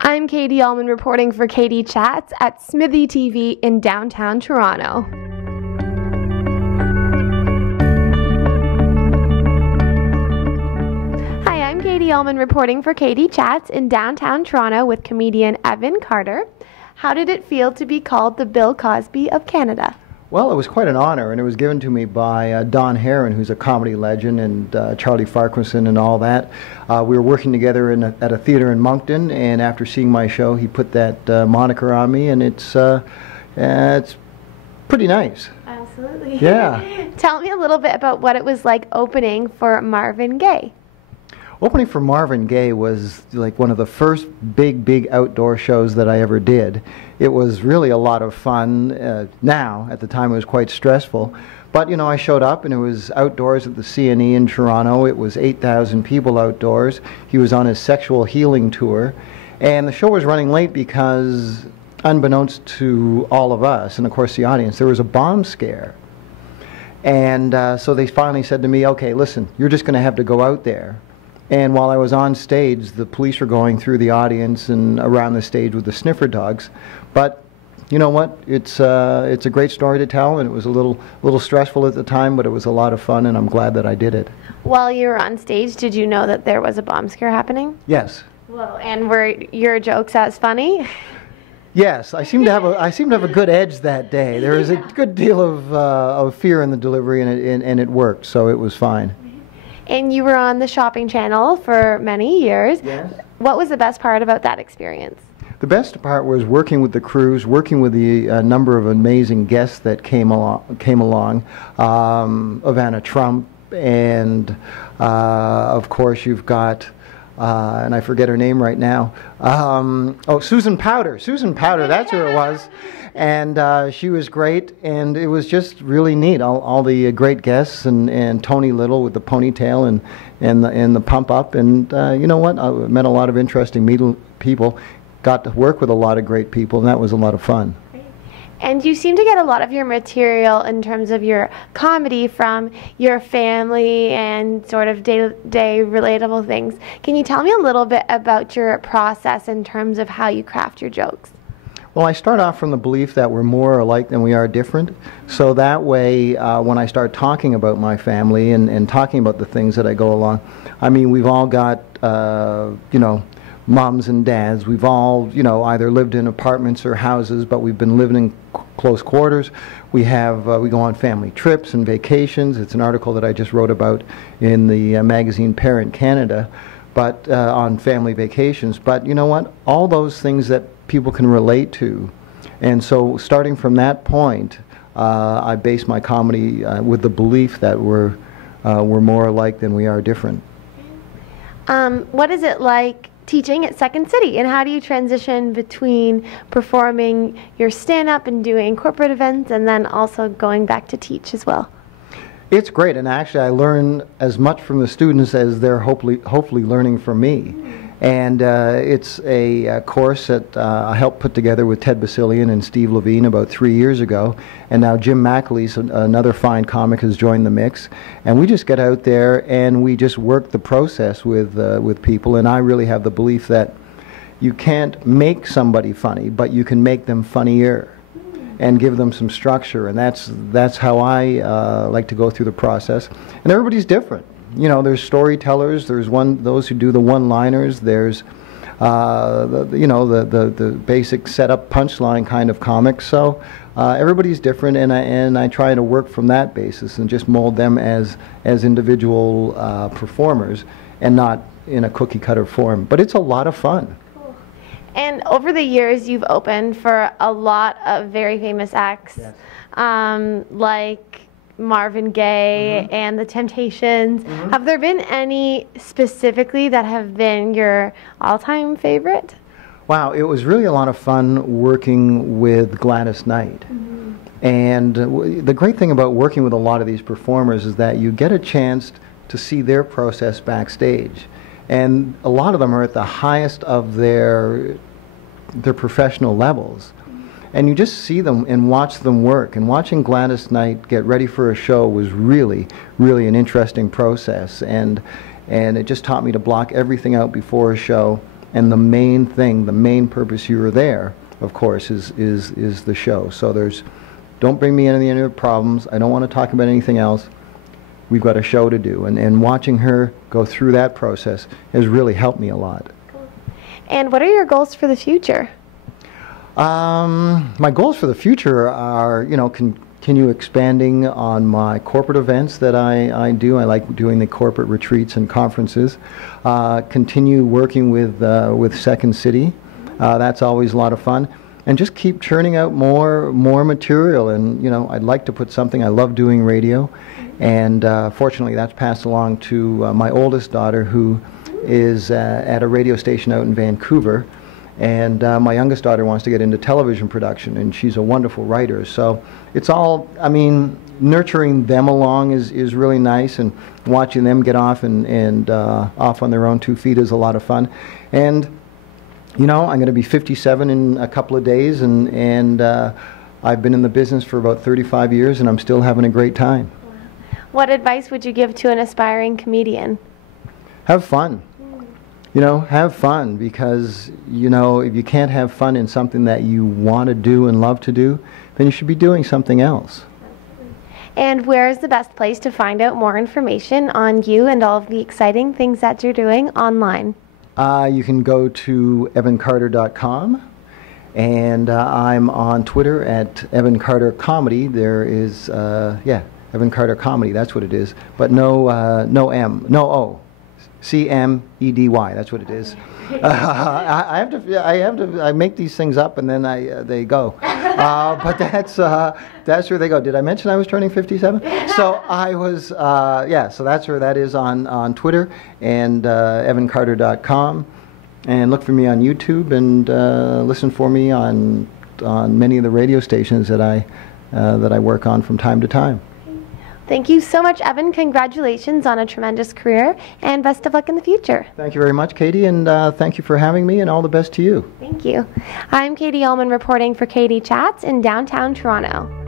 I'm Katie Allman reporting for Katie Chats at Smithy TV in downtown Toronto. Hi, I'm Katie Allman reporting for Katie Chats in downtown Toronto with comedian Evan Carter. How did it feel to be called the Bill Cosby of Canada? Well, it was quite an honor, and it was given to me by Don Herron, who's a comedy legend, and Charlie Farquharson and all that. We were working together at a theater in Moncton, and after seeing my show, he put that moniker on me, and it's pretty nice. Absolutely. Yeah. Tell me a little bit about what it was like opening for Marvin Gaye. Opening for Marvin Gaye was like one of the first big outdoor shows that I ever did. It was really a lot of fun. Now, at the time, it was quite stressful. But, you know, I showed up, and it was outdoors at the CNE in Toronto. It was 8,000 people outdoors. He was on his sexual healing tour. And the show was running late because, unbeknownst to all of us, and of course the audience, there was a bomb scare. And so they finally said to me, okay, listen, you're just going to have to go out there. And while I was on stage, the police were going through the audience and around the stage with the sniffer dogs. But you know what? It's a great story to tell, and it was a little stressful at the time, but it was a lot of fun, and I'm glad that I did it. While you were on stage, did you know that there was a bomb scare happening? Yes. Whoa! And were your jokes as funny? Yes, I seem to have a good edge that day. There was a good deal of fear in the delivery, and it worked, so it was fine. And you were on the Shopping Channel for many years. Yes. What was the best part about that experience? The best part was working with the crews, working with the number of amazing guests that came along. Ivana Trump, and of course you've got, and I forget her name right now. Susan Powter. Susan Powter, that's who it was. And she was great, and it was just really neat. All the great guests, and Tony Little with the ponytail and the pump up, and you know what? I met a lot of interesting people, got to work with a lot of great people, and that was a lot of fun. And you seem to get a lot of your material in terms of your comedy from your family and sort of day-to-day relatable things. Can you tell me a little bit about your process in terms of how you craft your jokes? Well, I start off from the belief that we're more alike than we are different. So that way, when I start talking about my family and talking about the things that I go along, I mean, we've all got, you know, moms and dads. We've all, you know, either lived in apartments or houses, but we've been living in close quarters. We go on family trips and vacations. It's an article that I just wrote about in the magazine Parent Canada, but on family vacations. But you know what? All those things that people can relate to. And so starting from that point, I base my comedy with the belief that we're more alike than we are different. What is it like teaching at Second City, and how do you transition between performing your stand-up and doing corporate events and then also going back to teach as well? It's great, and actually I learn as much from the students as they're hopefully learning from me. And it's a course that I helped put together with Ted Basilian and Steve Levine about 3 years ago. And now Jim McAleese, another fine comic, has joined the mix. And we just get out there and we just work the process with people. And I really have the belief that you can't make somebody funny, but you can make them funnier and give them some structure. And that's how I like to go through the process. And everybody's different. You know, there's storytellers, there's those who do the one-liners, there's the basic setup punchline kind of comics. So everybody's different, and I try to work from that basis and just mold them as individual performers and not in a cookie cutter form. But it's a lot of fun. Cool. And over the years, you've opened for a lot of very famous acts, yes. Like Marvin Gaye and the Temptations. Have there been any specifically that have been your all-time favorite? Wow, it was really a lot of fun working with Gladys Knight. And the great thing about working with a lot of these performers is that you get a chance to see their process backstage. And a lot of them are at the highest of their professional levels. And you just see them and watch them work. And watching Gladys Knight get ready for a show was really, really an interesting process. And it just taught me to block everything out before a show And the main thing, the main purpose you are there, of course, is the show. So don't bring me any other problems. I don't want to talk about anything else. We've got a show to do. And watching her go through that process has really helped me a lot. And what are your goals for the future? My goals for the future are, continue expanding on my corporate events that I do. I like doing the corporate retreats and conferences. Continue working with Second City. That's always a lot of fun. And just keep churning out more material. And, I'd like to put something. I love doing radio. And fortunately, that's passed along to my oldest daughter, who is at a radio station out in Vancouver. And my youngest daughter wants to get into television production, and she's a wonderful writer. So it's all, nurturing them along is really nice, and watching them get off and off on their own 2 feet is a lot of fun. And, I'm going to be 57 in a couple of days, and I've been in the business for about 35 years, and I'm still having a great time. What advice would you give to an aspiring comedian? Have fun. Have fun, because, if you can't have fun in something that you want to do and love to do, then you should be doing something else. And where is the best place to find out more information on you and all of the exciting things that you're doing online? You can go to evancarter.com, and I'm on Twitter at Evan Carter Comedy. There is, Evan Carter Comedy, that's what it is, but no M, no O. CMEDY. That's what it is. I make these things up, and then they go. But that's where they go. Did I mention I was turning 57? So I was. So that's where that is on Twitter and evancarter.com, and look for me on YouTube, and listen for me on many of the radio stations that I work on from time to time. Thank you so much, Evan. Congratulations on a tremendous career, and best of luck in the future. Thank you very much, Katie, and thank you for having me, and all the best to you. Thank you. I'm Katie Ullman reporting for Katie Chats in downtown Toronto.